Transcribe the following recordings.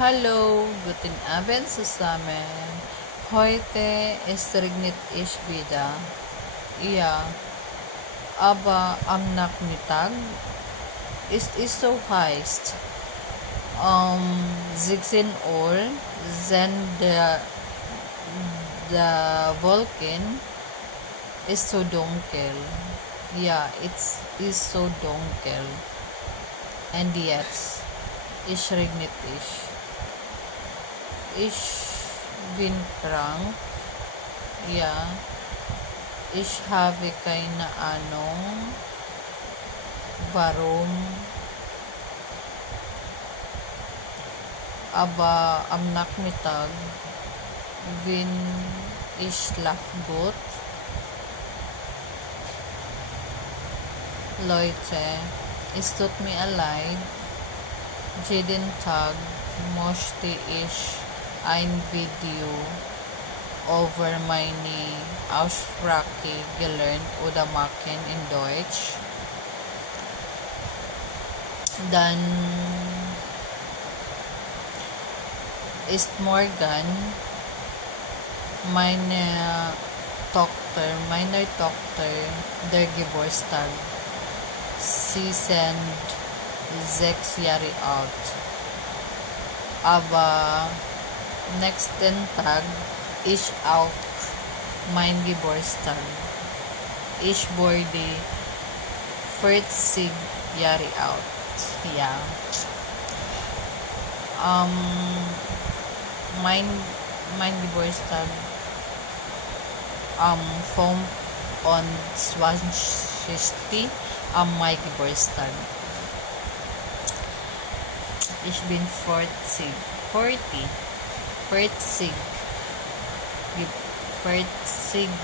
Hallo, guten Abend zusammen. Heute ist regnet es wieder. Ja, aber am Nachmittag ist es so heiß. 16 Uhr sind der Wolken ist so dunkel. Ja, es ist so dunkel. Und jetzt, es regnet es. Ich bin krank. Ja, ich habe keine Ahnung, warum. Aber am Nachmittag, wenn ich schlafe gut, Leute, es tut mir leid, jeden Tag musste ich ein Video over meine Aussprache gelernt oder machen in Deutsch. Dann ist morgen meine Tochter, der Geburtstag. Sie sind 6 Jahre alt. Aber nächsten Tag ist auch mein Geburtstag. Ich wurde 40 Jahre alt. Ja. Mein, mein Geburtstag vom on 20 mein Geburtstag. Ich bin 40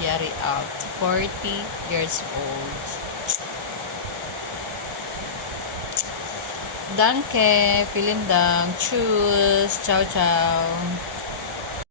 Jahre alt, 40 years old. Danke, vielen Dank, tschüss, ciao, ciao.